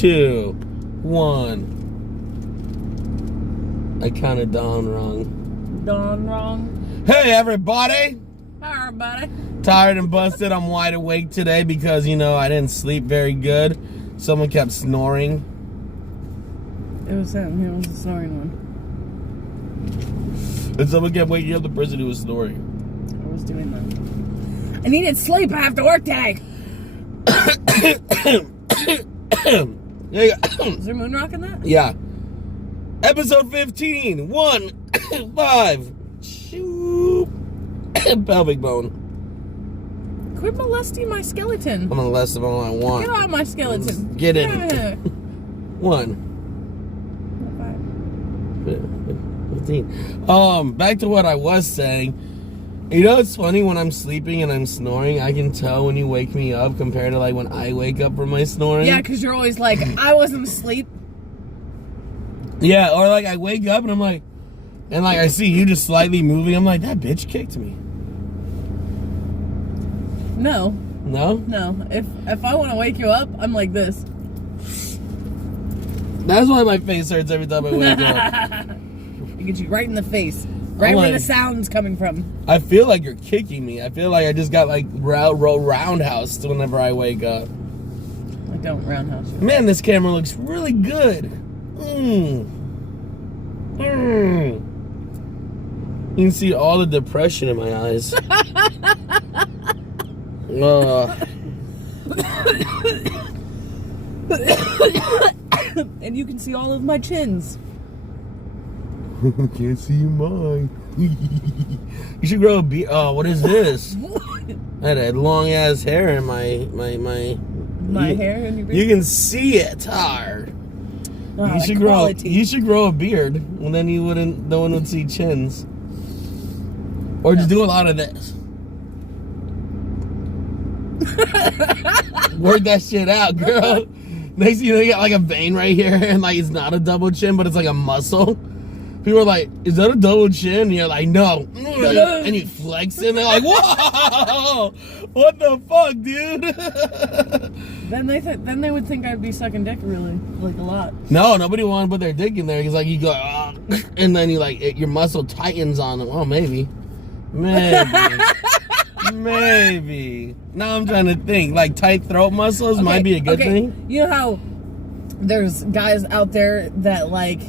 2, 1. I counted down wrong. Dawn wrong. Hey, everybody. Hi, everybody. Tired and busted. I'm wide awake today because, you know, I didn't sleep very good. Someone kept snoring. It was him. He was the snoring one. And someone kept waking up the person who was snoring. I was doing that. I needed sleep. I have to work today. Is there moon rock in that? Yeah. Episode 15. 1, 5. Shoop. Pelvic bone. Quit molesting my skeleton. I'm gonna molest them all I want. Get on my skeleton. Get in. 1. 15. Back to what I was saying. You know, it's funny when I'm sleeping and I'm snoring, I can tell when you wake me up compared to like when I wake up from my snoring. Yeah, because you're always like, I wasn't asleep. Yeah, or like I wake up and I'm like, and like I see you just slightly moving. I'm like, that bitch kicked me. No. No? No. If I want to wake you up, I'm like this. That's why my face hurts every time I wake up. It gets you right in the face. Right where the sound's coming from. I feel like you're kicking me. I feel like I just got like roundhouse whenever I wake up. I don't roundhouse you. Man, this camera looks really good. You can see all the depression in my eyes. And you can see all of my chins. I can't see mine. You should grow a beard. Oh, what is this? I had long ass hair in my hair in your beard? You can see it, hard. Oh, You should grow a beard, and then no one would see chins. Or just do a lot of this. Work that shit out, girl. Next thing you know, you got like a vein right here, and like it's not a double chin, but it's like a muscle. People are like, is that a double chin? And you're like, no. And you flex it, and they're like, whoa! What the fuck, dude? Then they would think I'd be sucking dick really, like a lot. No, nobody wanted to put their dick in there, because like you go, and then you like, your muscle tightens on them. Oh, maybe. Maybe. Now I'm trying to think. Like tight throat muscles might be a good thing. You know how there's guys out there that like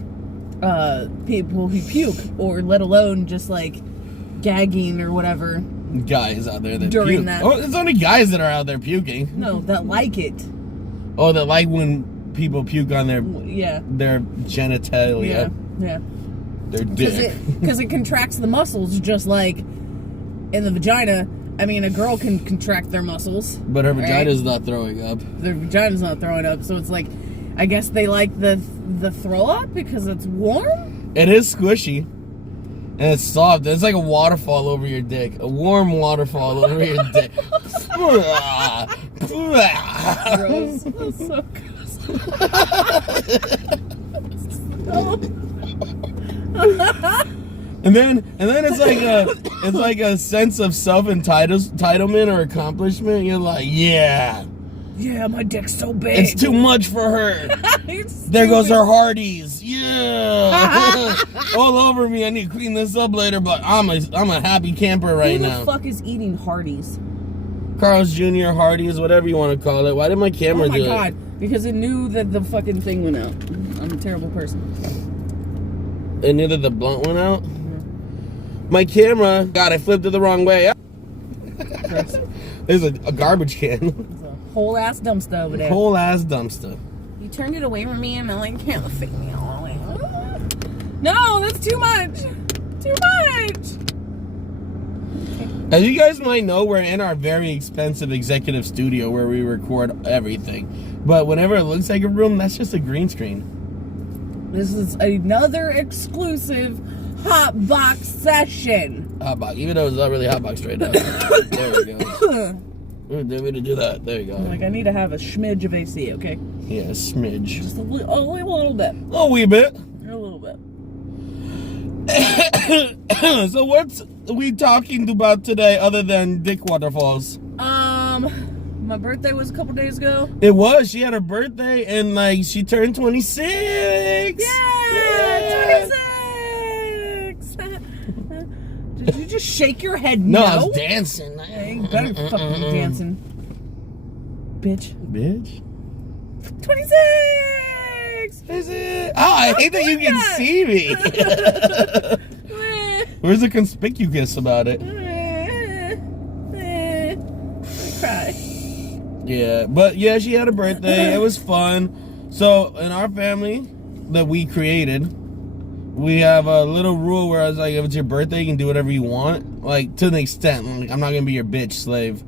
people who puke, or let alone just like gagging or whatever. Guys out there that during puke. that. Oh, it's only guys that are out there puking. No, that like it. Oh, that like when people puke on their genitalia. Yeah. Their dick. Because it contracts the muscles, just like in the vagina. I mean, a girl can contract their muscles. But her vagina's not throwing up. Their vagina's not throwing up, so it's like, I guess they like the throw up because it's warm? It is squishy. And it's soft. It's like a waterfall over your dick. A warm waterfall over your dick. Gross. That's so gross. And then it's like a sense of self-entitlement or accomplishment. You're like, yeah, my dick's so big. it's too much for her. There goes her Hardee's. Yeah, all over me. I need to clean this up later, but I'm a happy camper right now. Who the fuck is eating Hardee's? Carl's Jr. Hardee's, whatever you want to call it. Why did my camera do it? Oh my god, because it knew that the fucking thing went out. I'm a terrible person. It knew that the blunt went out? My camera, God, I flipped it the wrong way. There's a garbage can. There's a whole ass dumpster over there. Whole ass dumpster. You turned it away from me and I like can't fit me all the way. No, that's too much. Too much. As you guys might know, we're in our very expensive executive studio where we record everything. But whenever it looks like a room, that's just a green screen. This is another exclusive hotbox session. Hotbox, even though it's not really hotbox right now. There we go. We didn't do that. There you go. Like, I need to have a smidge of AC, okay? Yeah, a smidge. Just a little bit. A wee bit. A little bit. So what's we talking about today other than dick waterfalls? My birthday was a couple days ago. It was. She had her birthday and like she turned 26. Yeah. 26. Did you just shake your head? No, I was dancing. Yeah, you better fucking be dancing, bitch. 26. Is it? Oh, I hate that you can see me. Where's the conspicuous about it? Cry. Yeah, but yeah, she had a birthday. It was fun. So in our family that we created, we have a little rule where I was like, if it's your birthday, you can do whatever you want. Like, to the extent, like, I'm not gonna be your bitch slave,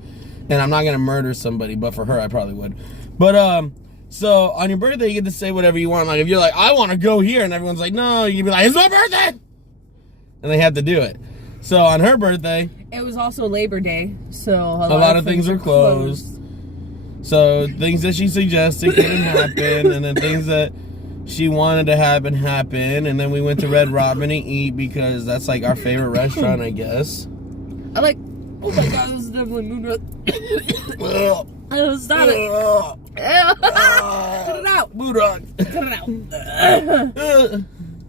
and I'm not gonna murder somebody. But for her, I probably would. But so on your birthday, you get to say whatever you want. Like, if you're like, I want to go here, and everyone's like, no, you can be like, it's my birthday, and they have to do it. So on her birthday, it was also Labor Day, so a lot of things are closed. So things that she suggested couldn't happen, and then things that she wanted to happen happened, and then we went to Red Robin to eat because that's like our favorite restaurant, I guess. I like. Oh my god, this is definitely moon rock. Oh, stop it! Cut it out, Moon rock. Cut it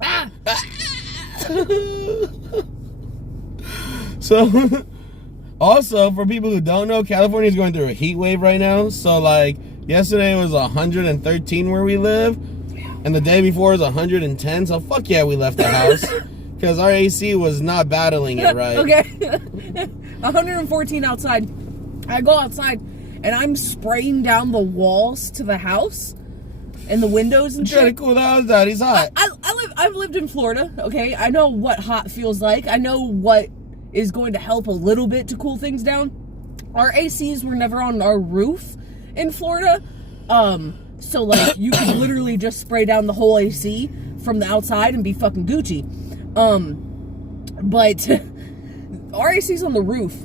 out. So, also for people who don't know, California is going through a heat wave right now. So, like yesterday it was 113 where we live. And the day before was 110, so fuck yeah, we left the house. Because our AC was not battling it right. Okay. 114 outside. I go outside, and I'm spraying down the walls to the house, and the windows and shit. Trying to cool the house down, he's hot. I've lived in Florida, okay? I know what hot feels like. I know what is going to help a little bit to cool things down. Our ACs were never on our roof in Florida. So, like, you could literally just spray down the whole AC from the outside and be fucking Gucci. But our AC's on the roof.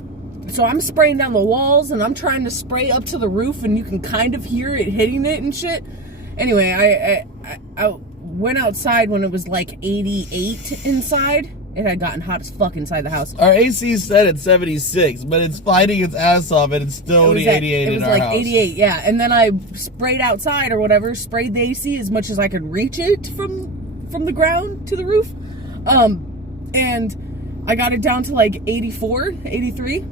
So I'm spraying down the walls, and I'm trying to spray up to the roof, and you can kind of hear it hitting it and shit. Anyway, I went outside when it was, like, 88 inside. It had gotten hot as fuck inside the house. Our AC set at 76, but it's fighting its ass off, and it's still only 88 in our house. It was like 88, yeah. And then I sprayed outside or whatever, sprayed the AC as much as I could reach it from the ground to the roof. And I got it down to like 84, 83.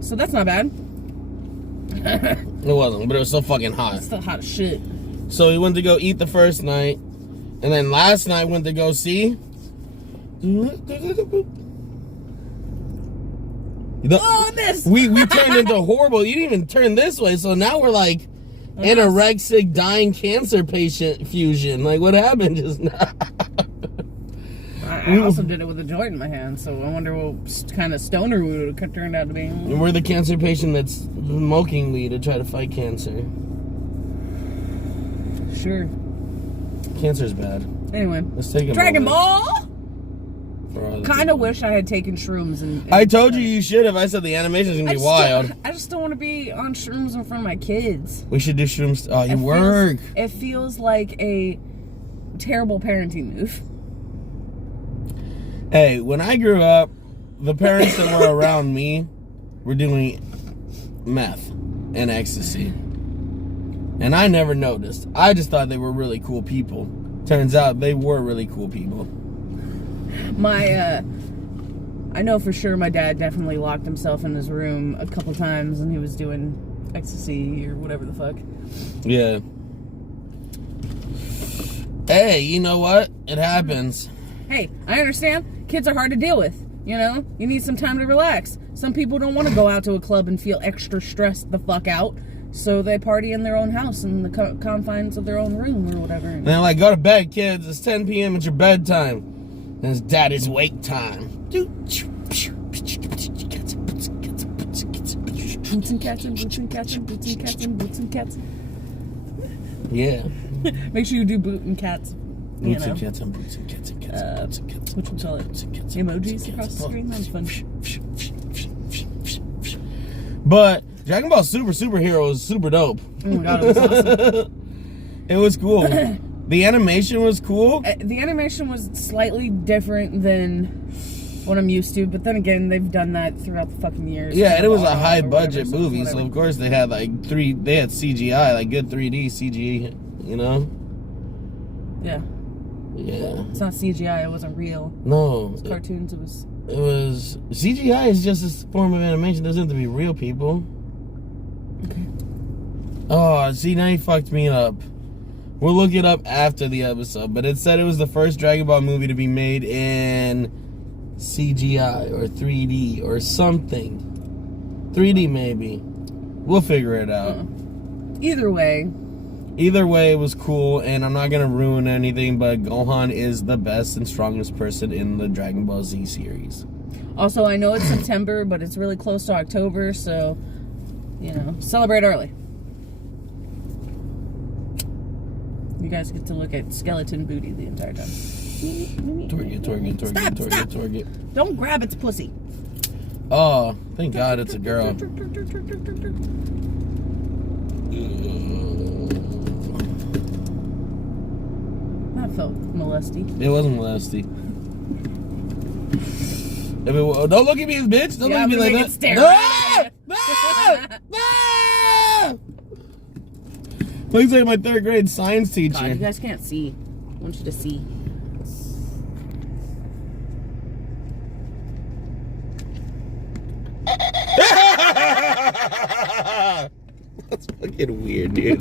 So that's not bad. It wasn't, but it was so fucking hot. It's still hot as shit. So we went to go eat the first night, and then last night went to go see. Oh, I missed. We turned into horrible. You didn't even turn this way, so now we're like anorexic, dying cancer patient fusion. Like, what happened just now? I also did it with a joint in my hand, so I wonder what kind of stoner we would have turned out to be. We're the cancer patient that's smoking weed to try to fight cancer. Sure. Cancer's bad. Anyway, let's take a Dragon moment. Ball. Kind of wish I had taken shrooms and I told you should have. I said the animation's gonna be wild. I just don't want to be on shrooms in front of my kids. We should do shrooms. Oh, you work. It feels like a terrible parenting move. Hey, when I grew up, the parents that were around me were doing meth and ecstasy. And I never noticed. I just thought they were really cool people. Turns out they were really cool people. I know for sure my dad definitely locked himself in his room a couple times and he was doing ecstasy or whatever the fuck. Yeah. Hey, you know what? It happens. Hey, I understand. Kids are hard to deal with. You know? You need some time to relax. Some people don't want to go out to a club and feel extra stressed the fuck out. So they party in their own house in the confines of their own room or whatever. And they're like, go to bed, kids. It's 10 p.m. It's your bedtime. And it's daddy's wake time. Boots and cats and boots and cats and boots and cats and boots and cats. Yeah. Make sure you do boot and cats. Boots and cats and boots and cats and cats and boots and cats. What you call it? Emojis across the screen? That's fun. But Dragon Ball Superhero was super dope. Oh my god, it was awesome. It was cool. The animation was cool. The animation was slightly different than what I'm used to. But then again, they've done that throughout the fucking years. Yeah, and it was a Or high budget whatever, movie, so of course they had like they had CGI, like good 3D CG, you know? Yeah. Yeah. It's not CGI, it wasn't real. No. It was cartoons, it was CGI is just a form of animation, it doesn't have to be real people. Okay. Oh, see, now you fucked me up. We'll look it up after the episode, but it said it was the first Dragon Ball movie to be made in CGI or 3D or something. 3D maybe. We'll figure it out. Either way, it was cool, and I'm not gonna ruin anything, but Gohan is the best and strongest person in the Dragon Ball Z series. Also, I know it's September, but it's really close to October, so, you know, celebrate early. You guys get to look at skeleton booty the entire time. Torget. Don't grab its pussy. Oh, thank God it's a girl. That felt molesty. It wasn't molesty. Don't look at me, bitch. Don't look at me like that. Stare No! Looks like my third grade science teacher. God, you guys can't see. I want you to see. That's fucking weird, dude.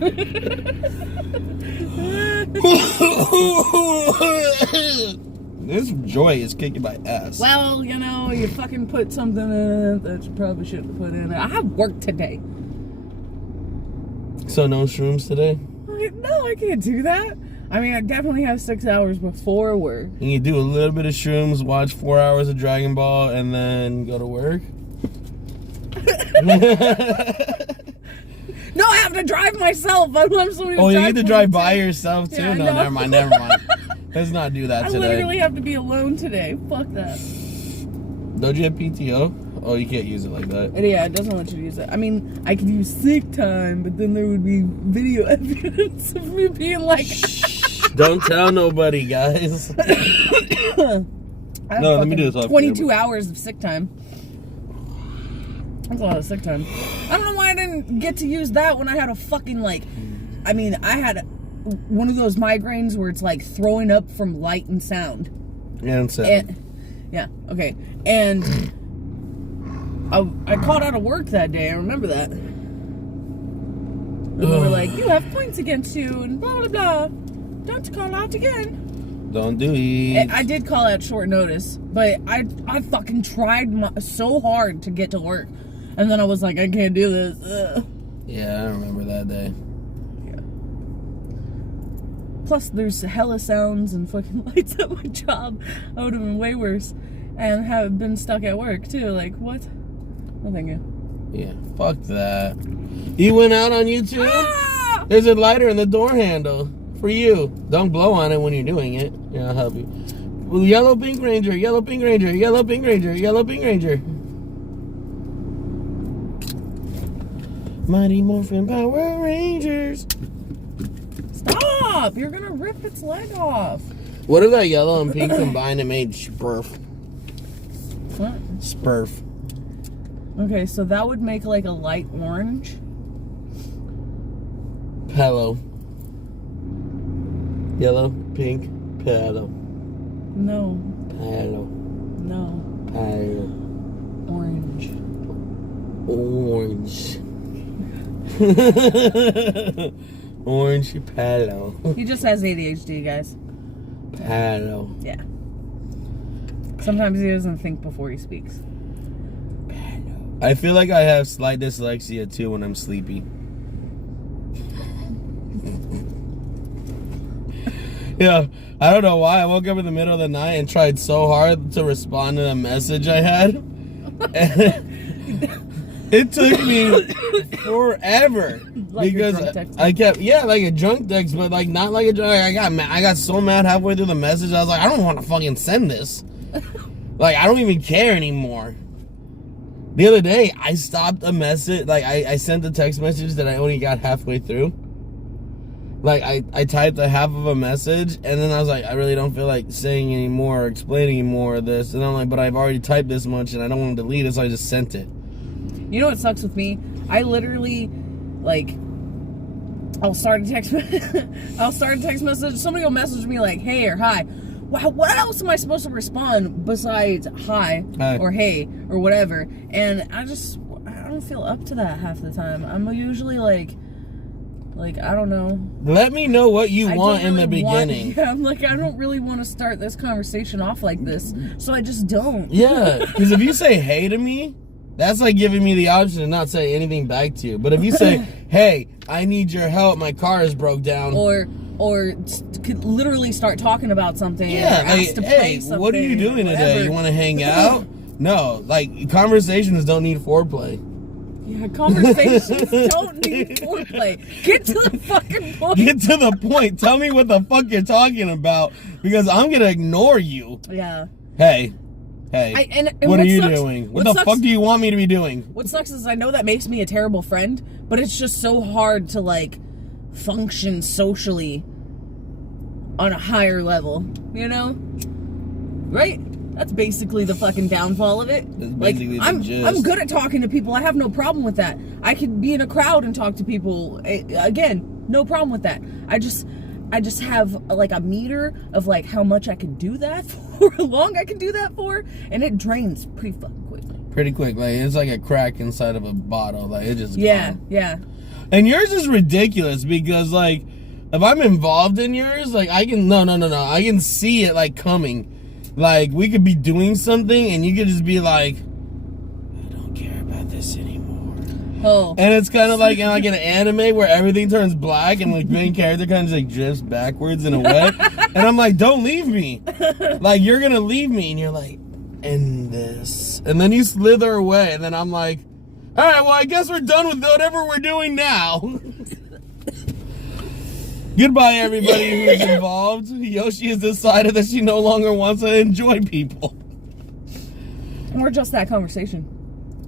This joy is kicking my ass. Well, you know, you fucking put something in it that you probably shouldn't have put in it. I have work today. So no shrooms today? No, I can't do that. I mean, I definitely have 6 hours before work. And you do a little bit of shrooms, watch 4 hours of Dragon Ball, and then go to work? No, I have to drive myself. I'm supposed to Oh, you need to drive by yourself too? Yeah, No, never mind. Let's not do that I today. literally have to be alone today. Fuck that. Don't you have PTO? Oh, you can't use it like that. Yeah, it doesn't want you to use it. I mean, I could use sick time, but then there would be video evidence of me being like... Don't tell nobody, guys. No, let me do this. 22 hours of sick time. That's a lot of sick time. I don't know why I didn't get to use that when I had a fucking, like... I mean, I had one of those migraines where it's like throwing up from light and sound. And sound. Yeah, okay. And I called out of work that day. I remember that. And they were like, you have points against you and blah, blah, blah. Don't call out again. Don't do it. I did call out short notice, but I fucking tried so hard to get to work. And then I was like, I can't do this. Ugh. Yeah, I remember that day. Yeah. Plus, there's hella sounds and fucking lights at my job. I would have been way worse. And have been stuck at work, too. Like, what? No, thank you. Yeah, fuck that. You went out on YouTube? Ah! There's a lighter in the door handle. For you. Don't blow on it when you're doing it. Yeah, I'll help you. Well, yellow pink ranger, yellow pink ranger, yellow pink ranger, yellow pink ranger. Mighty Morphin Power Rangers. Stop! You're gonna rip its leg off. What if that yellow and pink combined and made Spurf? What? Spurf. Okay, so that would make like a light orange. Pillow. Yellow, pink, pillow. No. Pillow. No. Pillow. Orange. Orange. Orange pillow. He just has ADHD, guys. Pillow. Yeah. Sometimes he doesn't think before he speaks. I feel like I have slight dyslexia too when I'm sleepy. Yeah, I don't know why. I woke up in the middle of the night and tried so hard to respond to a message I had. And it took me forever. Like because your drunk text. I kept, yeah, like a drunk text, but like not like a drunk. I got mad. I got so mad halfway through the message. I was like, I don't want to fucking send this. Like, I don't even care anymore. The other day, I stopped a message. Like, I sent a text message that I only got halfway through. like I typed a half of a message, and then I was like, I really don't feel like saying any more or explaining any more of this. And I'm like, but I've already typed this much, and I don't want to delete it, so I just sent it. You know what sucks with me? I literally, like, I'll start a text message. Somebody will message me like, hey or hi. Wow, what else am I supposed to respond besides hi or hey or whatever? And I don't feel up to that half the time. I'm usually like I don't know. Let me know what you want in the beginning. I'm like, I don't really want to start this conversation off like this, so I just don't. Yeah, because if you say hey to me, that's like giving me the option to not say anything back to you. But if you say, hey, I need your help, my car is broke down. Or could literally start talking about something. Yeah, like, hey, what are you doing today? You want to hang out? No, like, conversations don't need foreplay. Yeah, conversations don't need foreplay. Get to the fucking point. Get to the point. Tell me what the fuck you're talking about, because I'm going to ignore you. Yeah. Hey, and what are you doing? What the fuck do you want me to be doing? What sucks is I know that makes me a terrible friend, but it's just so hard to, like, function socially on a higher level, you know? Right? That's basically the fucking downfall of it. Like, I'm good at talking to people. I have no problem with that. I could be in a crowd and talk to people. Again, no problem with that. I just have like a meter of like how much I can do that for, how long I can do that for, and it drains pretty fucking quickly. Pretty quick. Like, it's like a crack inside of a bottle. Like, it just gone. Yeah. And yours is ridiculous because, like, if I'm involved in yours, like, I can I can see it like coming. Like, we could be doing something and you could just be like, I don't care about this anymore. Oh. And it's kind of like in an anime where everything turns black and like main character kind of like drifts backwards in a way. And I'm like, don't leave me. Like, you're gonna leave me. And you're like, end this. And then you slither away. And then I'm like, all right, well, I guess we're done with whatever we're doing now. Goodbye, everybody who's involved. Yoshi has decided that she no longer wants to enjoy people. Or just that conversation.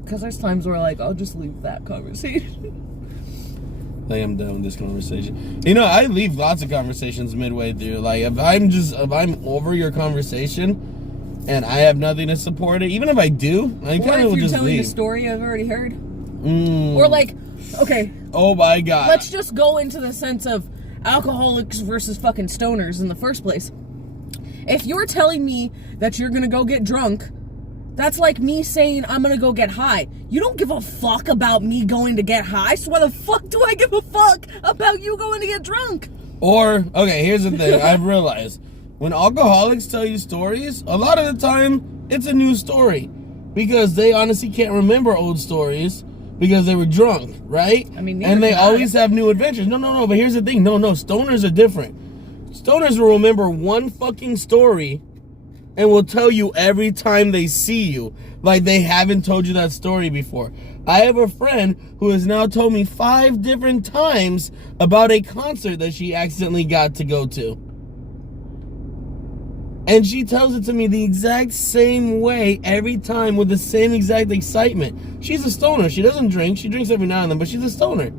Because there's times where, like, I'll just leave that conversation. Like, I'm done with this conversation. You know, I leave lots of conversations midway through. Like, if I'm over your conversation and I have nothing to support it, even if I do, I kind of will just leave. Or if you're telling a story I've already heard. Or, like, okay. Oh, my God. Let's just go into the sense of alcoholics versus fucking stoners in the first place. If you're telling me that you're gonna go get drunk, that's like me saying I'm gonna go get high. You don't give a fuck about me going to get high, so why the fuck do I give a fuck about you going to get drunk? Or, okay, here's the thing. I've realized, when alcoholics tell you stories, a lot of the time, it's a new story. Because they honestly can't remember old stories. Because they were drunk, right? I mean, and they always have new adventures. No, but here's the thing. No, stoners are different. Stoners will remember one fucking story and will tell you every time they see you. Like they haven't told you that story before. I have a friend who has now told me 5 different times about a concert that she accidentally got to go to. And she tells it to me the exact same way every time with the same exact excitement. She's a stoner. She doesn't drink. She drinks every now and then, but she's a stoner.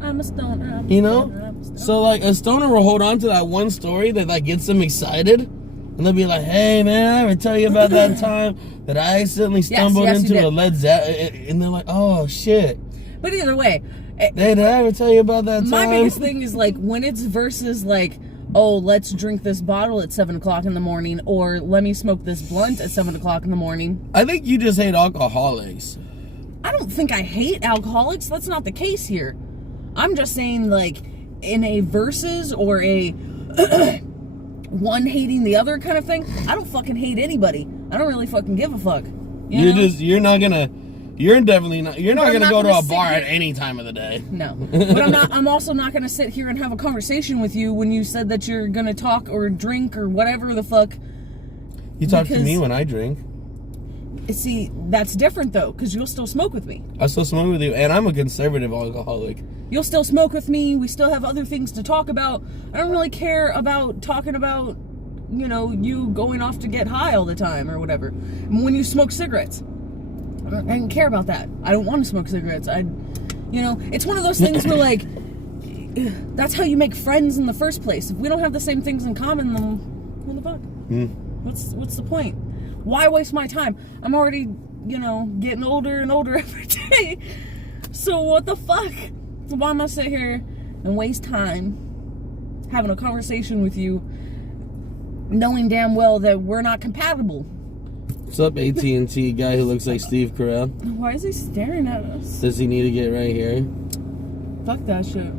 I'm a stoner. You know? So, like, a stoner will hold on to that one story that, like, gets them excited. And they'll be like, hey, man, I ever tell you about that time that I accidentally stumbled into a Led Zeppelin? And they're like, oh, shit. But either way. Did I ever tell you about that time? My biggest thing is, like, when it's versus, like, oh, let's drink this bottle at 7 o'clock in the morning, or let me smoke this blunt at 7 o'clock in the morning. I think you just hate alcoholics. I don't think I hate alcoholics. That's not the case here. I'm just saying, like, in a versus or a one hating the other kind of thing, I don't fucking hate anybody. I don't really fucking give a fuck. You're not gonna go to a bar at any time of the day. No. But I'm also not gonna sit here and have a conversation with you when you said that you're gonna talk or drink or whatever the fuck. You talk to me when I drink. See, that's different though, because you'll still smoke with me. I still smoke with you, and I'm a conservative alcoholic. You'll still smoke with me. We still have other things to talk about. I don't really care about talking about, you know, you going off to get high all the time or whatever. When you smoke cigarettes, I don't care about that. I don't want to smoke cigarettes. It's one of those things where, like, that's how you make friends in the first place. If we don't have the same things in common, then what the fuck? What's the point? Why waste my time? I'm already, getting older and older every day. So what the fuck? Why am I sit here and waste time having a conversation with you, knowing damn well that we're not compatible? What's up, AT&T guy who looks like Steve Carell? Why is he staring at us? Does he need to get right here? Fuck that shit.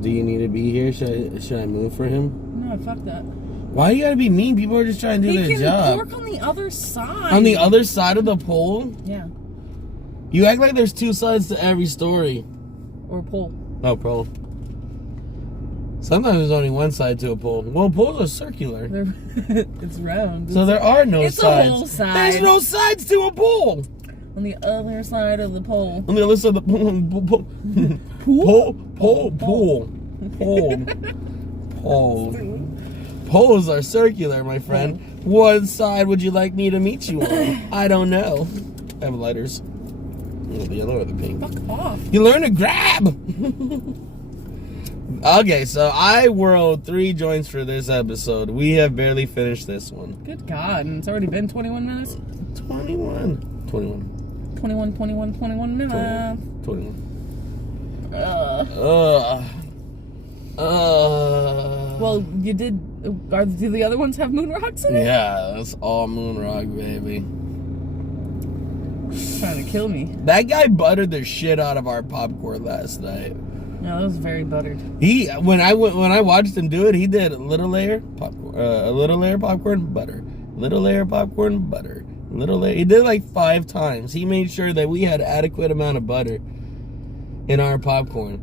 Do you need to be here? Should I move for him? No, fuck that. Why you gotta be mean? People are just trying to do their job. He can park on the other side. On the other side of the pole? Yeah. You act like there's two sides to every story. Or pole. Oh, pole. Sometimes there's only one side to a pole. Well, poles are circular. It's round. So there are no sides. It's a whole side. There's no sides to a pole. On the other side of the pole. On the other side of the pole. Pole. Poles are circular, my friend. What side would you like me to meet you on? I don't know. I have lighters. The yellow or the pink? Fuck off. You learn to grab. Okay, so I whirled 3 joints for this episode. We have barely finished this one. Good God, and it's already been 21 minutes? 21 minutes. 21. Well, you did. Do the other ones have moon rocks in it? Yeah, that's all moon rock, baby. Trying to kill me. That guy buttered the shit out of our popcorn last night. No, that was very buttered. When I watched him do it, he did a little layer popcorn, butter, little layer popcorn, butter, little layer. He did it like 5 times. He made sure that we had adequate amount of butter in our popcorn.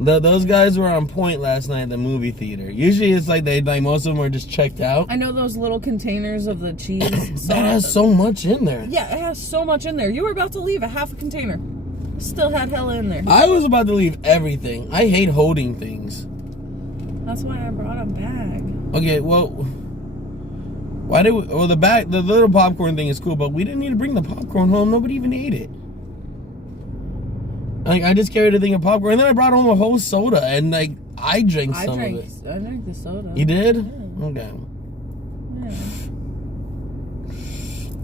Those guys were on point last night at the movie theater. Usually it's like most of them are just checked out. I know those little containers of the cheese. That has so much in there. Yeah, it has so much in there. You were about to leave a half a container. Still had hella in there. I was about to leave everything. I hate holding things. That's why I brought a bag. Okay, well, the little popcorn thing is cool, but we didn't need to bring the popcorn home. Nobody even ate it. I just carried a thing of popcorn, and then I brought home a whole soda, and I drank some of it. I drank the soda. You did? Yeah. Okay. Yeah.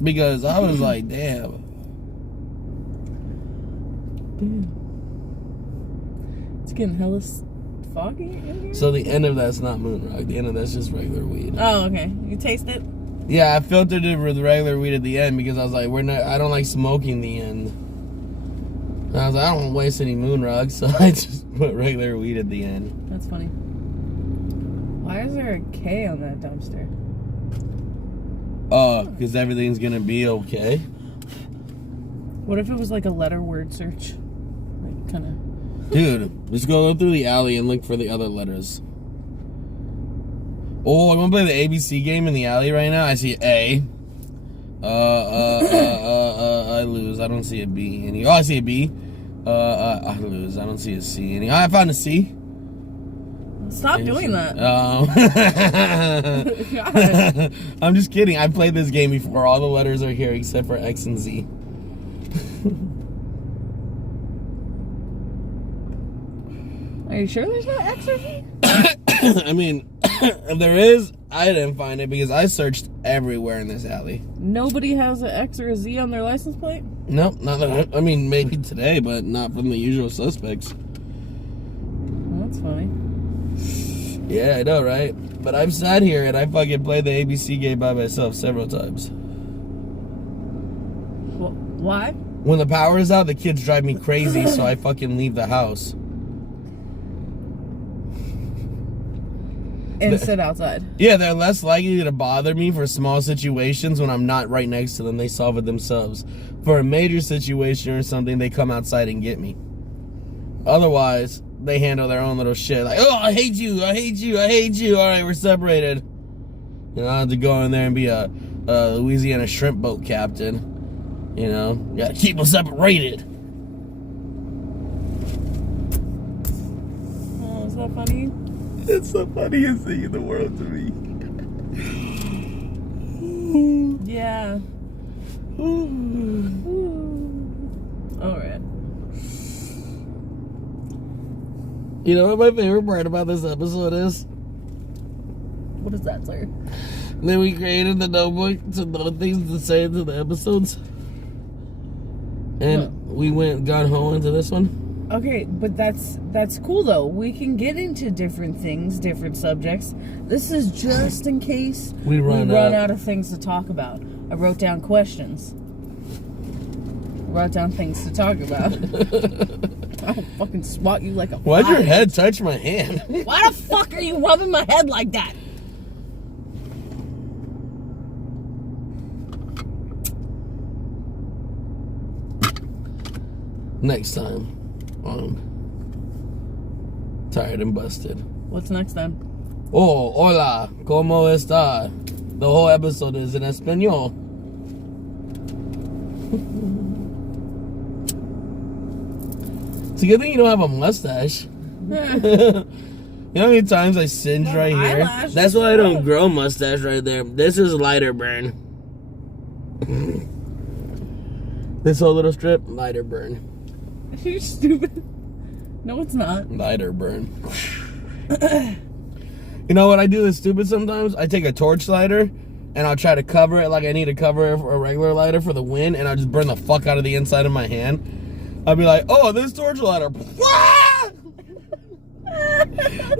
Because I was like, damn. Dude. It's getting hella foggy in here. So the end of that's not moon rock. The end of that's just regular weed. Oh, okay. You taste it? Yeah, I filtered it with regular weed at the end because I was like, I don't like smoking the end. And I was like, I don't want to waste any moon rocks, so I just put regular weed at the end. That's funny. Why is there a K on that dumpster? Because everything's gonna be okay. What if it was like a letter word search? Like, kind of. Dude, just go through the alley and look for the other letters. Oh, I'm gonna play the ABC game in the alley right now. I see A. I lose. I don't see a B any. Oh, I see a B. I lose. I don't see a C any. I found a C. Stop doing that. I'm just kidding. I played this game before. All the letters are here except for X and Z. Are you sure there's no X or Z? I mean, if there is, I didn't find it because I searched everywhere in this alley. Nobody has an X or a Z on their license plate? Nope, not that. I mean, maybe today, but not from the usual suspects. Well, that's funny. Yeah, I know, right? But I've sat here and I fucking played the ABC game by myself several times. Well, why? When the power is out, the kids drive me crazy, so I fucking leave the house. And sit outside. Yeah, they're less likely to bother me for small situations when I'm not right next to them. They solve it themselves. For a major situation or something, they come outside and get me. Otherwise, they handle their own little shit. Like, oh, I hate you, I hate you, I hate you. All right, we're separated. You know, I have to go in there and be a Louisiana shrimp boat captain. You know, you gotta keep them separated. Oh, is that funny? It's the funniest thing in the world to me. Yeah. Alright. You know what my favorite part about this episode is? What is that, sir? Then we created the notebook to know things to say into the episodes. And we got home into this one. Okay, but that's cool though. We can get into different things, different subjects. This is just in case we run out of things to talk about. I wrote down questions. Wrote down things to talk about. I'll fucking swat you like a Why'd fly. your head touch my hand? Why the fuck are you rubbing my head like that? Next time on Tired and Busted. What's next then? Oh, hola, ¿cómo está? The whole episode is in Espanol. It's a good thing you don't have a mustache. You know how many times I singe right here? Eyelashes. That's why I don't grow mustache right there. This is lighter burn. This whole little strip, lighter burn. You're stupid. No, it's not. Lighter burn. You know what I do that's stupid sometimes? I take a torch lighter and I'll try to cover it like I need to cover it for a regular lighter for the wind, and I'll just burn the fuck out of the inside of my hand. I'll be like, oh, this torch lighter. Ah!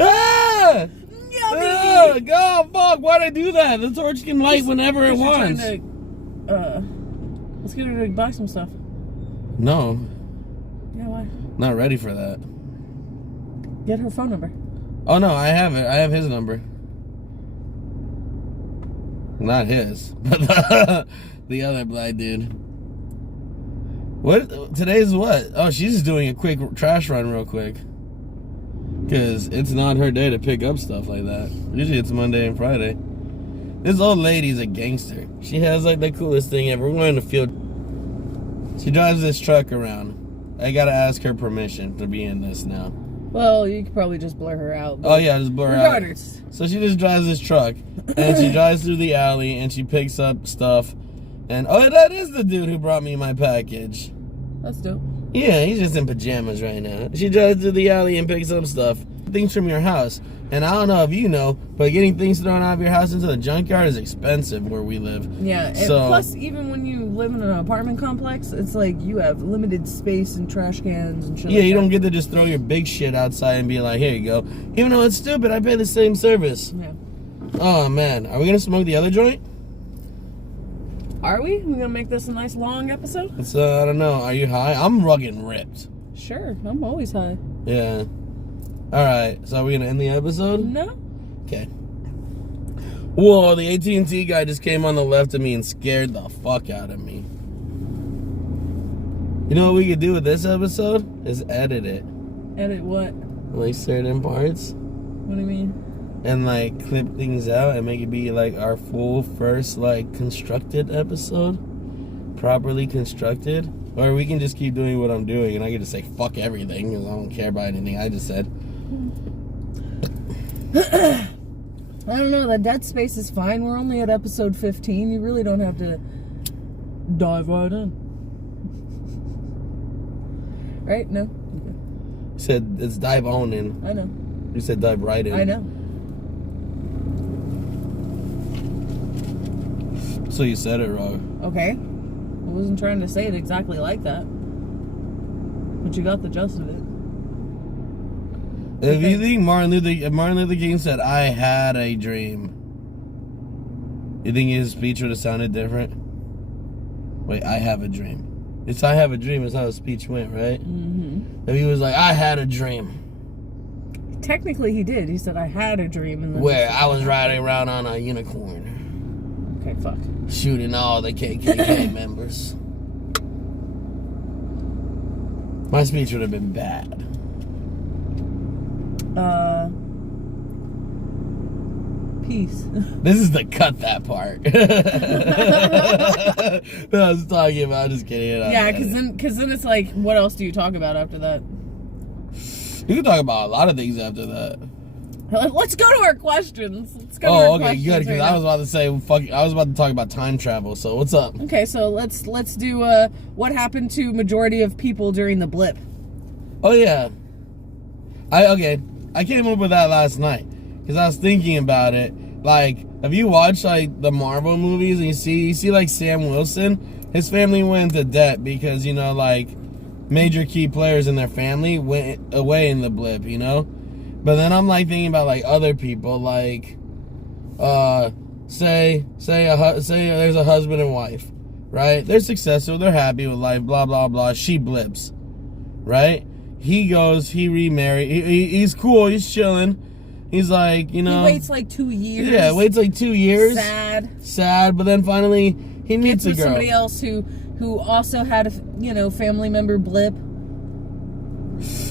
Ah! Ah! God, fuck, why'd I do that? The torch can light whenever it wants. Let's get her to buy some stuff. No. Yeah, why? Not ready for that. Get her phone number. Oh, no, I have it. I have his number. Not his, but the other black dude. What? Today's what? Oh, she's just doing a quick trash run real quick. Because it's not her day to pick up stuff like that. Usually it's Monday and Friday. This old lady's a gangster. She has like the coolest thing ever. We're going to field. She drives this truck around. I gotta ask her permission to be in this now. Well, you could probably just blur her out. Oh yeah, just blur her out. Regardless. So she just drives this truck, and she drives through the alley, and she picks up stuff. And oh, that is the dude who brought me my package. That's dope. Yeah, he's just in pajamas right now. She drives through the alley and picks up stuff. Things from your house. And I don't know if you know, but getting things thrown out of your house into the junkyard is expensive where we live. Yeah, and plus even when you live in an apartment complex, it's like you have limited space and trash cans and shit. Yeah, like you that. don't get to just throw your big shit outside and be like, here you go. Even though it's stupid, I pay the same service. Yeah. Oh, man. Are we going to smoke the other joint? Are we? We gonna make this a nice long episode? It's, I don't know. Are you high? I'm rugged ripped. Sure, I'm always high. Yeah. Alright, so are we going to end the episode? No. Okay. Whoa, the AT&T guy just came on the left of me and scared the fuck out of me. You know what we could do with this episode? Is edit it. Edit what? Like certain parts. What do you mean? And like clip things out and make it be like our full first like constructed episode. Properly constructed. Or we can just keep doing what I'm doing and I can just say fuck everything because I don't care about anything I just said. I don't know, the dead space is fine. We're only at episode 15. You really don't have to dive right in. Right? No? Okay. You said it's dive on in. I know. You said dive right in. I know. So you said it wrong. Okay. I wasn't trying to say it exactly like that. But you got the gist of it. If you think Martin Luther King said, I had a dream, you think his speech would have sounded different? Wait, I have a dream. It's I have a dream is how his speech went, right? Mm-hmm. If he was like, I had a dream. Technically, he did. He said, I had a dream. And then Where I was riding around on a unicorn. Okay, fuck. Shooting all the KKK members. My speech would have been bad. Peace. This is the cut that part. That I was talking about. Just kidding. Yeah, because then it's like, what else do you talk about after that? You can talk about a lot of things after that. Let's go to our questions. Let's go to our Oh, okay, questions good. Because right I was about to say, I was about to talk about time travel. So what's up? Okay, so let's do what happened to majority of people during the blip. Oh yeah, I came up with that last night because I was thinking about it. Like, have you watched like the Marvel movies and you see like Sam Wilson? His family went into debt because, you know, like major key players in their family went away in the blip, you know? But then I'm like thinking about like other people, like say there's a husband and wife, right? They're successful, they're happy with life, blah blah blah. She blips, right? He goes, he remarried. He's cool, he's chilling. He's like, you know, he waits like 2 years. Yeah, waits like 2 years. Sad, but then finally he meets a girl. Somebody else who also had a family member blip.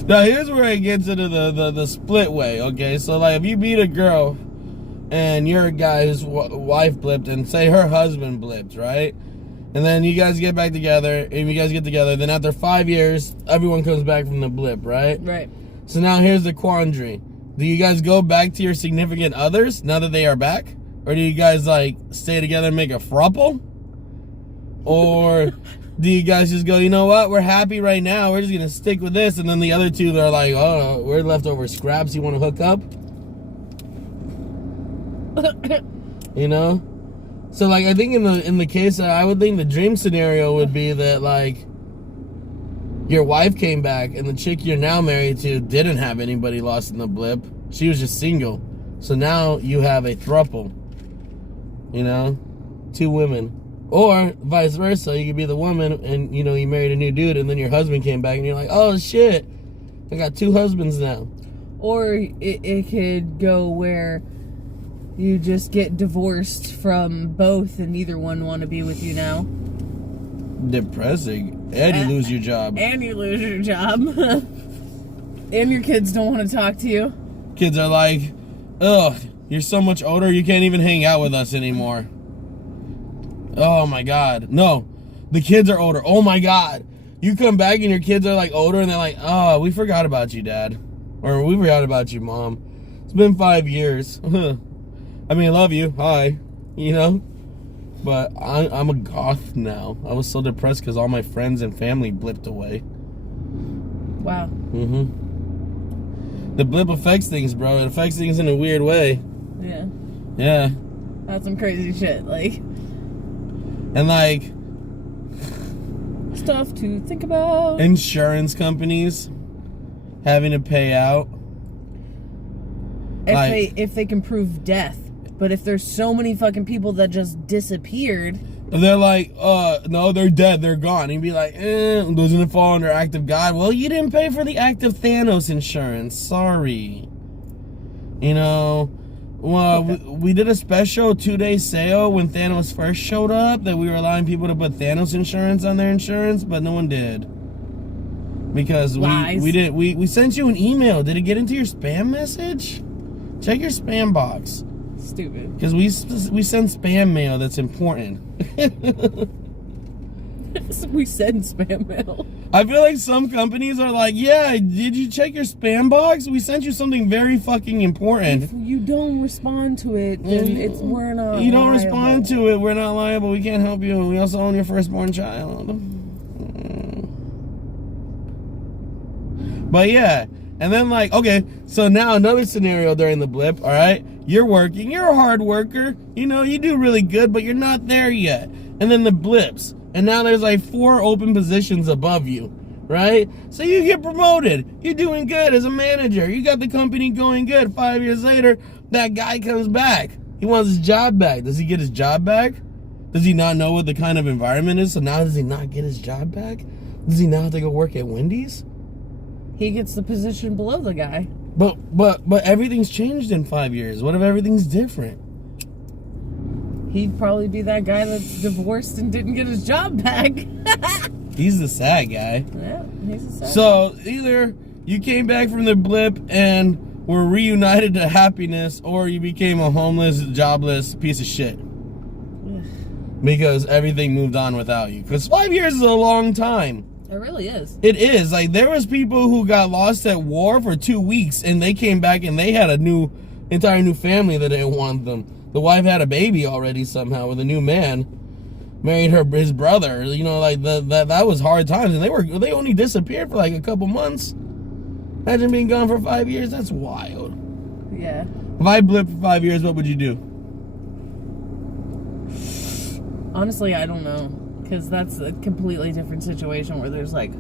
Now here's where it gets into the split way. Okay, so like if you meet a girl and you're a guy whose wife blipped, and say her husband blipped, right? And then you guys get back together, and you guys get together. Then after 5 years, everyone comes back from the blip, right? Right. So now here's the quandary. Do you guys go back to your significant others now that they are back? Or do you guys, like, stay together and make a throuple? Or do you guys just go, you know what? We're happy right now. We're just going to stick with this. And then the other two, they're like, oh, we're leftover scraps. You want to hook up? You know? So, like, I think in the case, I would think the dream scenario would be that, like, your wife came back and the chick you're now married to didn't have anybody lost in the blip. She was just single. So now you have a throuple. You know? 2 women. Or vice versa. You could be the woman and, you know, you married a new dude and then your husband came back and you're like, oh shit, I got 2 husbands now. Or it could go where you just get divorced from both and neither one want to be with you now. Depressing. And you lose your job. And you lose your job. And your kids don't want to talk to you. Kids are like, ugh, you're so much older, you can't even hang out with us anymore. Oh my God. No, the kids are older. Oh my God. You come back and your kids are like older and they're like, oh, we forgot about you, Dad. Or we forgot about you, Mom. It's been 5 years. I mean, I love you. Hi. You know? But I'm a goth now. I was so depressed because all my friends and family blipped away. Wow. The blip affects things, bro. It affects things in a weird way. Yeah. Yeah. That's some crazy shit. Like. And like. Stuff to think about. Insurance companies having to pay out. If they can prove death. But if there's so many fucking people that just disappeared. They're like, no, they're dead, they're gone. And you'd be like, doesn't it fall under act of God? Well, you didn't pay for the act of Thanos insurance. Sorry. You know, well, we did a special 2-day sale when Thanos first showed up that we were allowing people to put Thanos insurance on their insurance, but no one did. Because we sent you an email. Did it get into your spam message? Check your spam box. Stupid. Because we send spam mail that's important. We send spam mail. I feel like some companies are like, yeah, did you check your spam box? We sent you something very fucking important. If you don't respond to it, then we're not You don't liable. respond to it, we're not liable. We can't help you. We also own your firstborn child. But yeah. And then like, okay, so now another scenario during the blip, all right? You're working, you're a hard worker, you know, you do really good, but you're not there yet. And then the blips, and now there's like 4 open positions above you, right? So you get promoted, you're doing good as a manager, you got the company going good. 5 years later, that guy comes back. He wants his job back. Does he get his job back? Does he not know what the kind of environment is? So now does he not get his job back? Does he now have to go work at Wendy's? He gets the position below the guy. But everything's changed in 5 years. What if everything's different? He'd probably be that guy that's divorced and didn't get his job back. He's the sad guy. Yeah, he's the sad guy. So either you came back from the blip and were reunited to happiness, or you became a homeless, jobless piece of shit. Because everything moved on without you. Because 5 years is a long time. It really is. It is. Like, there was people who got lost at war for 2 weeks, and they came back and they had a entire new family that didn't want them. The wife had a baby already somehow with a new man. Married his brother. You know, like that was hard times, and they only disappeared for like a couple months. Imagine being gone for 5 years. That's wild. Yeah. If I blipped for 5 years, what would you do? Honestly, I don't know. Because that's a completely different situation where there's like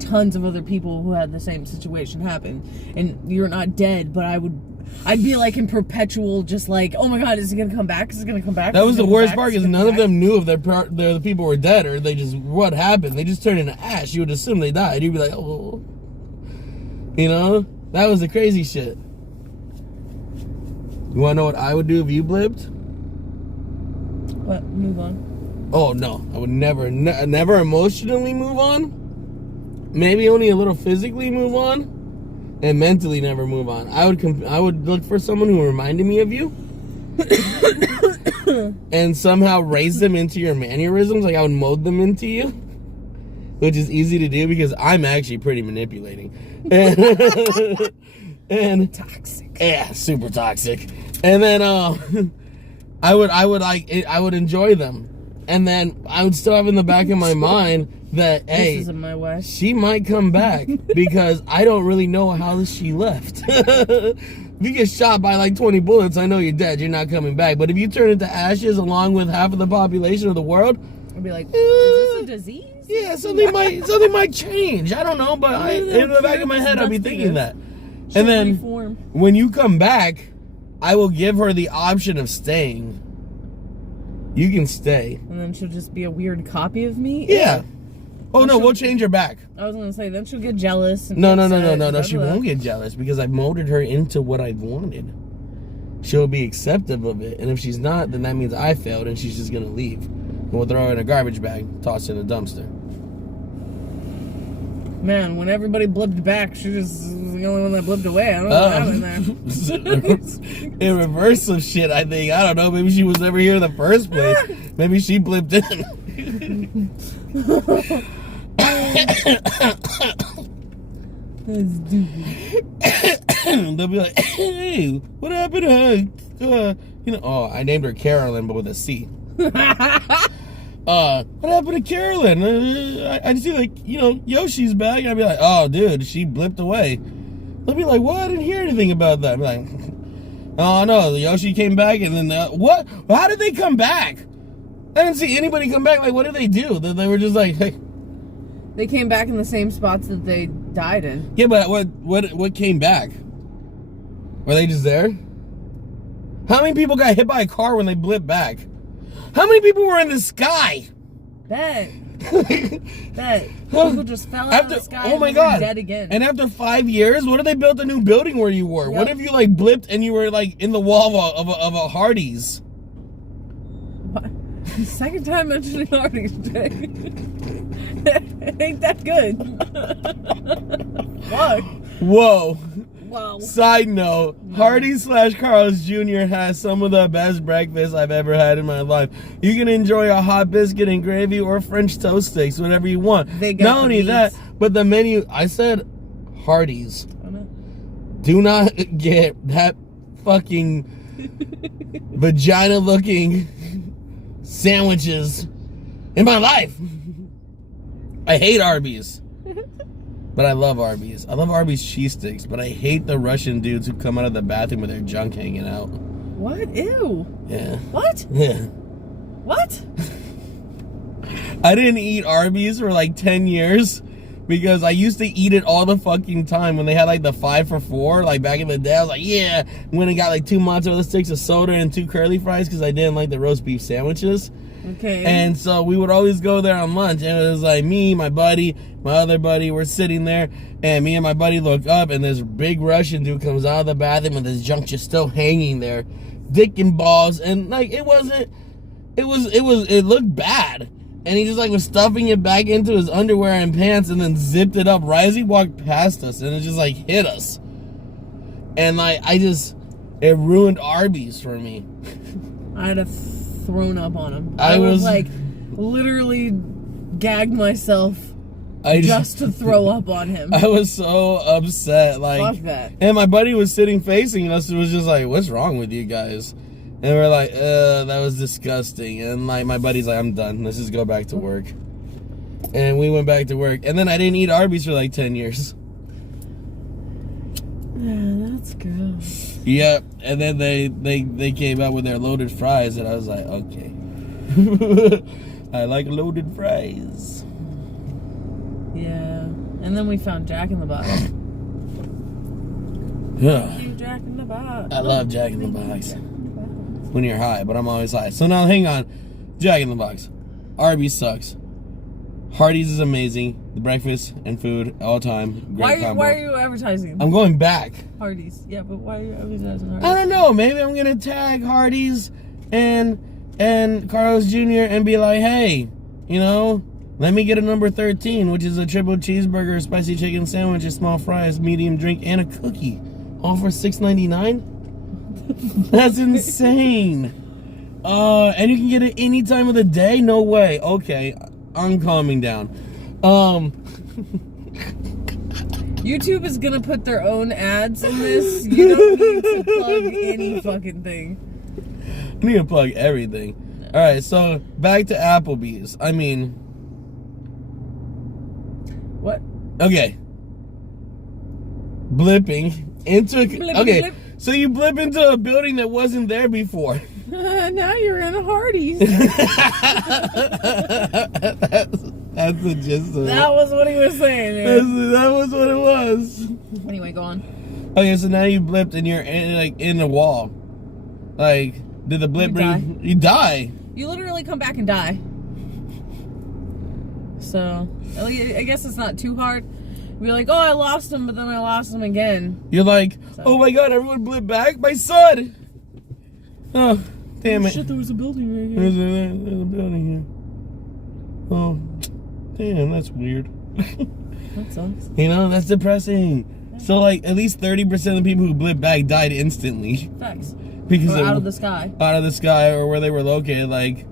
tons of other people who had the same situation happen. And you're not dead, but I'd be like in perpetual just like, oh my god, is it going to come back? Is it going to come back? That was the worst part because none of them knew if the people were dead or they just, what happened? They just turned into ash. You would assume they died. You'd be like, oh. You know? That was the crazy shit. You want to know what I would do if you blipped? What? Move on. Oh, no. I would never emotionally move on. Maybe only a little physically move on. And mentally never move on. I would look for someone who reminded me of you. And somehow raise them into your mannerisms. Like I would mold them into you. Which is easy to do because I'm actually pretty manipulating. And toxic. Yeah, super toxic. And then I would enjoy them. And then I would still have in the back of my mind that, hey, this isn't my wife. She might come back because I don't really know how she left. If you get shot by like 20 bullets, I know you're dead. You're not coming back. But if you turn into ashes along with half of the population of the world, I'd be like, is this a disease? Yeah, something might change. I don't know, but in the back of my head, I'll be thinking that. And then when you come back, I will give her the option of staying. You can stay. And then she'll just be a weird copy of me? Yeah. Oh, no, we'll change her back. I was going to say, then she'll get jealous. And No. She won't get jealous because I molded her into what I wanted. She'll be acceptive of it. And if she's not, then that means I failed and she's just going to leave. And we'll throw her in a garbage bag, toss her in a dumpster. Man, when everybody blipped back, she was the only one that blipped away. I don't know what happened there. In reverse of shit, I think. I don't know. Maybe she was never here in the first place. Maybe she blipped in. They'll be like, hey, what happened to oh, I named her Carolyn, but with a C. What happened to Carolyn? I see like, Yoshi's back. And I'd be like, oh, dude, she blipped away. They'll be like, what? I didn't hear anything about that. I'd be like, oh, no, Yoshi came back and then, what? How did they come back? I didn't see anybody come back. Like, what did they do? They were just like, hey. They came back in the same spots that they died in. Yeah, but what came back? Were they just there? How many people got hit by a car when they blipped back? How many people were in the sky? That people just fell out of the sky. Oh my god! Dead again. And after 5 years, what if they built a new building where you were? Yep. What if you like blipped and you were like in the wall of a Hardee's? What? Second time mentioning Hardee's today. Ain't that good? Fuck. Whoa. Wow. Side note, Hardee/Carl's Jr. has some of the best breakfast I've ever had in my life. You can enjoy a hot biscuit and gravy or French toast sticks, whatever you want. Not only that, but the menu, I said Hardee's. Do not get that fucking vagina-looking sandwiches in my life. I hate Arby's. But I love Arby's. I love Arby's cheese sticks, but I hate the Russian dudes who come out of the bathroom with their junk hanging out. What? Ew. Yeah. What? Yeah. What? I didn't eat Arby's for like 10 years because I used to eat it all the fucking time when they had like the 5 for $4. Like back in the day, I was like, yeah. Went and got like 2 mozzarella sticks, a soda, and 2 curly fries because I didn't like the roast beef sandwiches. Okay. And so we would always go there on lunch, and it was like me, my buddy, my other buddy, we're sitting there, and me and my buddy look up, and this big Russian dude comes out of the bathroom with his junk just still hanging there, dick and balls, and like it looked bad, and he just like was stuffing it back into his underwear and pants, and then zipped it up right as he walked past us, and it just like hit us, and like it ruined Arby's for me. I'd have thrown up on him. I was like literally gagged myself just to throw up on him. I was so upset. Like, fuck that. And my buddy was sitting facing us and was just like, what's wrong with you guys? And we're like, that was disgusting. And like my buddy's like, I'm done. Let's just go back to work. And we went back to work. And then I didn't eat Arby's for like 10 years. Yeah, that's gross. Yep, and then they came out with their loaded fries, and I was like, okay. I like loaded fries. Yeah, and then we found Jack in the Box. Yeah. Thank you, Jack in the Box. I love Jack in the Box. When you're high, but I'm always high. So now, hang on. Jack in the Box. Arby's sucks. Hardee's is amazing. The breakfast and food all time. Great combo. Why are you advertising? I'm going back. Hardee's. Yeah, but why are you advertising Hardee's? I don't know. Maybe I'm gonna tag Hardee's and Carlos Jr. and be like, hey, you know, let me get a number 13, which is a triple cheeseburger, spicy chicken sandwich, a small fries, medium drink, and a cookie, all for $6.99. That's insane. And you can get it any time of the day? No way. Okay, I'm calming down. YouTube is gonna put their own ads in this. You don't need to plug any fucking thing. I need to plug everything. All right, so back to Applebee's. I mean, what? Okay. Blipping into Blip, okay. blip. So you blip into a building that wasn't there before. Now you're in a Hardee's. That's the gist of it. That was what he was saying, man. That was what it was. Anyway, go on. Okay, so now you blipped and you're in the wall. Like, did the blip bring you die? You literally come back and die. So, I guess it's not too hard. Be like, oh, I lost him, but then I lost him again. You're like, oh my god, everyone blipped back? My son! Oh, damn it. Shit, there was a building right here. There's a building here. Oh, damn, that's weird. That sucks. You know, that's depressing. So, like, at least 30% of the people who blipped back died instantly. Facts. Because Or out of the sky. Out of the sky, or where they were located, like,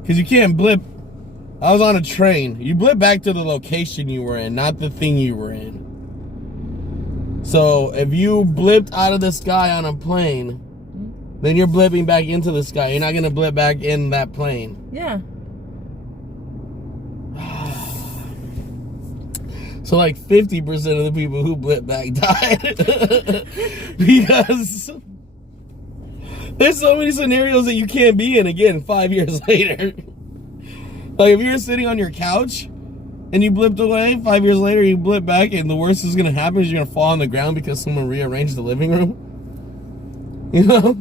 because you can't blip. I was on a train. You blip back to the location you were in, not the thing you were in. So if you blipped out of the sky on a plane, then you're blipping back into the sky. You're not gonna blip back in that plane. Yeah. So like 50% of the people who blip back died. Because there's so many scenarios that you can't be in again 5 years later. Like, if you're sitting on your couch and you blipped away, 5 years later you blip back, and the worst is gonna happen is you're gonna fall on the ground because someone rearranged the living room. You know?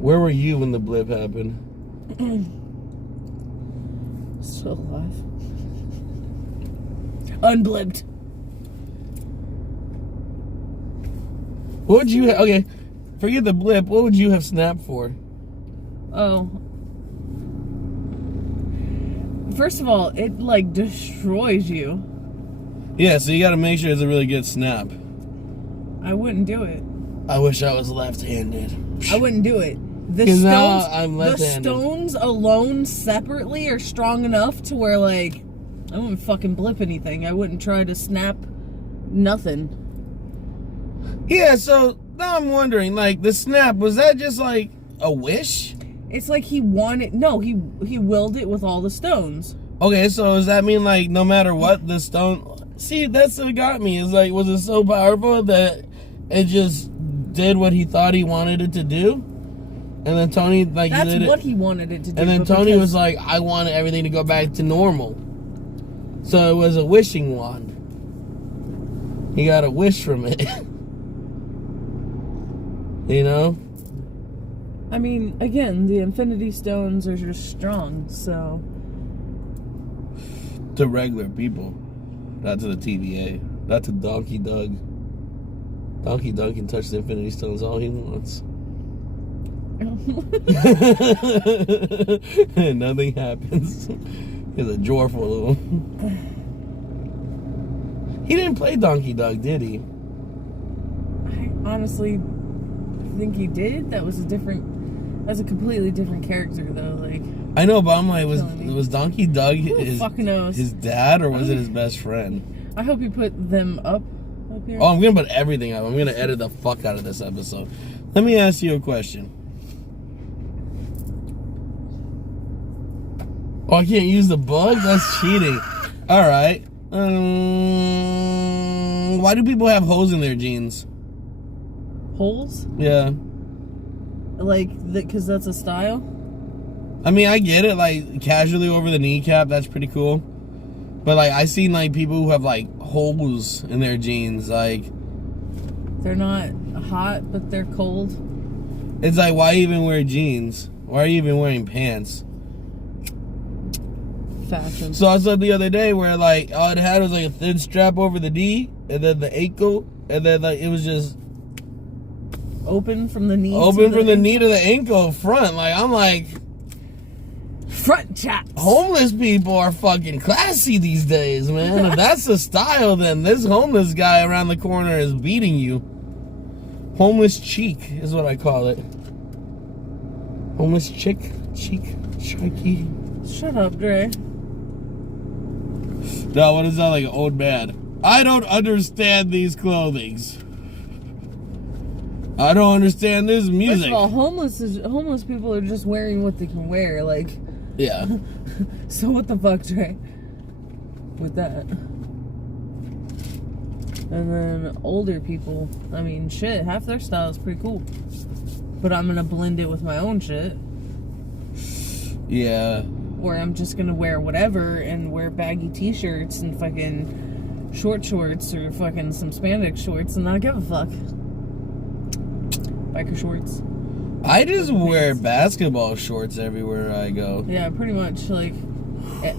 Where were you when the blip happened? Still alive. Unblipped. What would you okay, forget the blip, what would you have snapped for? Oh. First of all, it like destroys you. Yeah, so you gotta make sure it's a really good snap. I wouldn't do it. I wish I was left-handed. I wouldn't do it. The 'Cause stones, now I'm the left-handed. stones alone separately are strong enough to where like I wouldn't fucking blip anything. I wouldn't try to snap nothing. Yeah, so now I'm wondering, like, the snap, was that just like a wish? It's like he wanted. No, he willed it with all the stones. Okay, so does that mean, like, no matter what, the stone... See, that's what got me. Is like, was it so powerful that it just did what he thought he wanted it to do? And then Tony, like, That's did it. what he wanted it to do. And then but Tony because- was like, I wanted everything to go back to normal. So it was a wishing wand. He got a wish from it. You know? I mean, again, the Infinity Stones are just strong, so... To regular people. Not to the TVA. Not to Donkey Doug. Donkey Doug can touch the Infinity Stones all he wants. And nothing happens. There's a drawer full of them. He didn't play Donkey Doug, did he? I honestly think he did. That's a completely different character, though. Like, I know, but I'm like, was Donkey Doug who fucking knows? his dad, or was it his best friend? I hope you put them up here. Oh, I'm gonna put everything up. I'm gonna edit the fuck out of this episode. Let me ask you a question. Oh, I can't use the bug? That's cheating. All right. Why do people have holes in their jeans? Holes? Yeah. Like, because that's a style? I mean, I get it. Like, casually over the kneecap, that's pretty cool. But, like, I seen, like, people who have, like, holes in their jeans. Like, they're not hot, but they're cold. It's like, why even wear jeans? Why are you even wearing pants? Fashion. So I saw the other day where, like, all it had was, like, a thin strap over the knee, and then the ankle, and then, like, it was just... Open from the knee Open from the knee to the ankle front. Like, I'm like... Front chaps. Homeless people are fucking classy these days, man. If that's the style, then this homeless guy around the corner is beating you. Homeless cheek is what I call it. Homeless cheek. Sharky. Shut up, Dre. No, what is that, like an old man? I don't understand these clothings. I don't understand this music. First of all, homeless people are just wearing what they can wear, like. Yeah. So what the fuck, Dre? With that. And then older people, I mean, shit, half their style is pretty cool. But I'm gonna blend it with my own shit. Yeah. Or I'm just gonna wear whatever and wear baggy t-shirts and fucking short shorts or fucking some spandex shorts and not give a fuck. Biker shorts. I just wear basketball shorts everywhere I go. Yeah, pretty much. Like,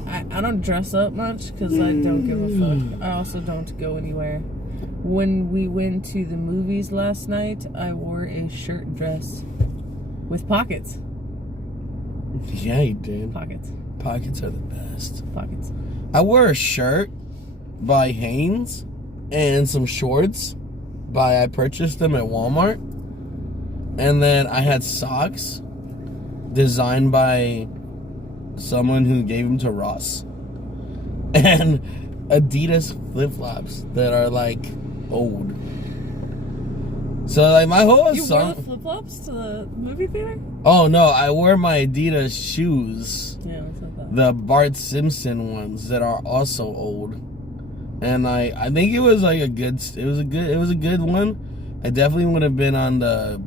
I don't dress up much because I don't give a fuck. I also don't go anywhere. When we went to the movies last night, I wore a shirt dress with pockets. Yeah, you did. Pockets. Pockets are the best. Pockets. I wore a shirt by Hanes and some shorts I purchased them at Walmart. And then I had socks designed by someone who gave them to Ross. And Adidas flip-flops that are, like, old. So, like, my whole You wore the flip-flops to the movie theater? Oh, no, I wore my Adidas shoes. Yeah, what's that? The Bart Simpson ones that are also old. And I think it was like a good one. I definitely would have been on the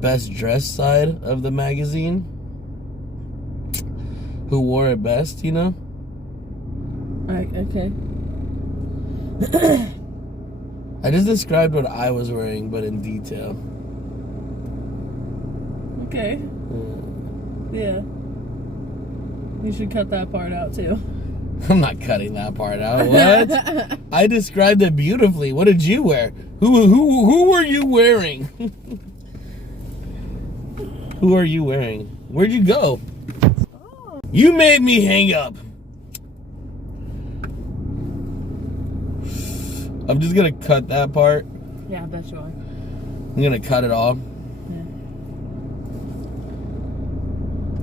best dressed side of the magazine. Who wore it best, you know? Okay. I just described what I was wearing, but in detail. Okay. Yeah. You should cut that part out too. I'm not cutting that part out. What? I described it beautifully. What did you wear? Who were you wearing? Who are you wearing? Where'd you go? Oh. You made me hang up. I'm just gonna cut that part. Yeah, I bet you are. I'm gonna cut it off.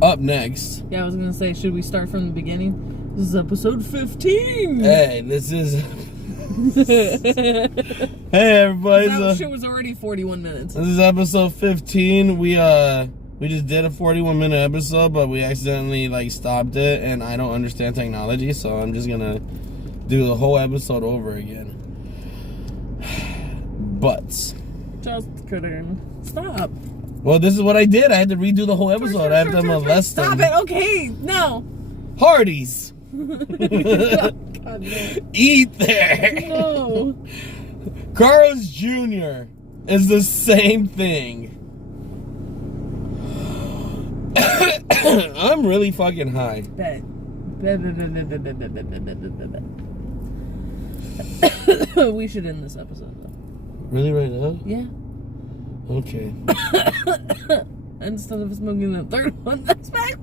Yeah. Up next. Yeah, I was gonna say, should we start from the beginning? This is episode 15. Hey, this is. Hey, everybody. That shit was already 41 minutes. This is episode 15. We just did a 41-minute episode, but we accidentally like stopped it, and I don't understand technology, so I'm just gonna do the whole episode over again. But Just kidding. Stop. Well, this is what I did. I had to redo the whole episode. I have to molest them. Stop it. Okay, no. Hardee's. God, no. Eat there. No. Carl's Jr. is the same thing. I'm really fucking high. Bet. We should end this episode though. Really right now? Yeah. Okay. Instead of smoking the third one, that's back.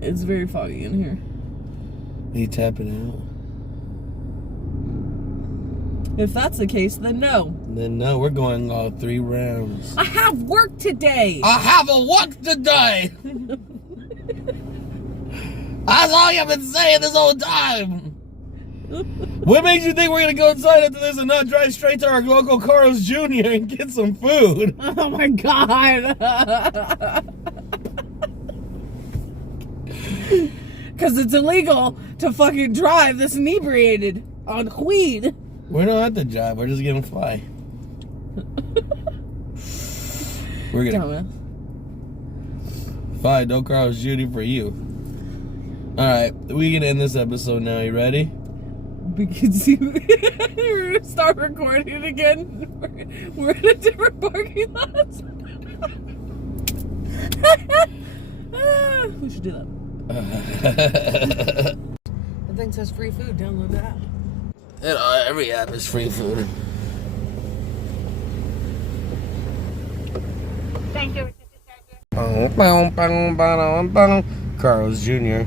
It's very foggy in here. Are you tapping out? If that's the case, then no. Then no, we're going all 3 rounds. I have work today. I have a work today. That's all you've been saying this whole time. What makes you think we're gonna go inside after this and not drive straight to our local Carl's Jr. and get some food? Oh my god. Because it's illegal to fucking drive this inebriated on weed. We don't have to drive. We're just gonna fly. We're gonna fly. No Carl's Jr. for you. All right, we can end this episode now. You ready? We can see. We're gonna start recording again. We're in a different parking lot. We should do that. That thing says free food. Download the app. Every app is free food. Thank you. Carl's Jr. Carl's Jr.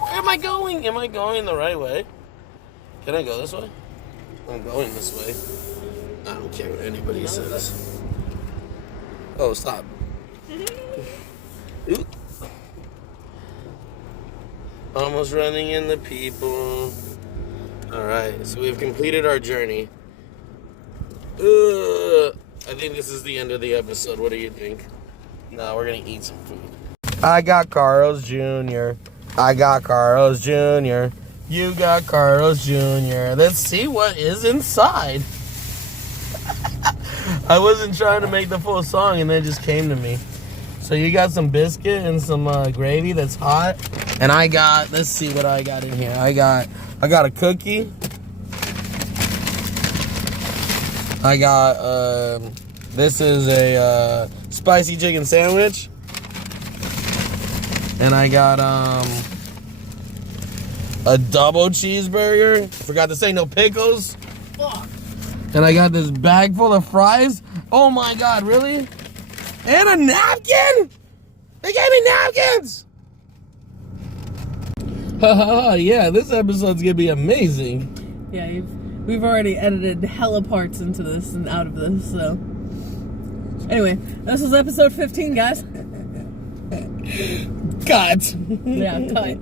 Where am I going? Am I going the right way? Can I go this way? I'm going this way. I don't care what anybody says. Oh, stop. Ooh. Almost running into people. Alright, so we've completed our journey. I think this is the end of the episode. What do you think? No, we're gonna eat some food. I got Carl's Jr. I got Carl's Jr. You got Carl's Jr. Let's see what is inside. I wasn't trying to make the full song and it just came to me. So you got some biscuit and some gravy that's hot. And I got, let's see what I got in here. I got a cookie. I got, this is a spicy chicken sandwich. And I got a double cheeseburger. Forgot to say no pickles. Fuck. And I got this bag full of fries. Oh my god, really? And a napkin? They gave me napkins! Haha, yeah, this episode's gonna be amazing. Yeah, we've already edited hella parts into this and out of this, so. Anyway, this was episode 15, guys. Cut. Yeah, cut.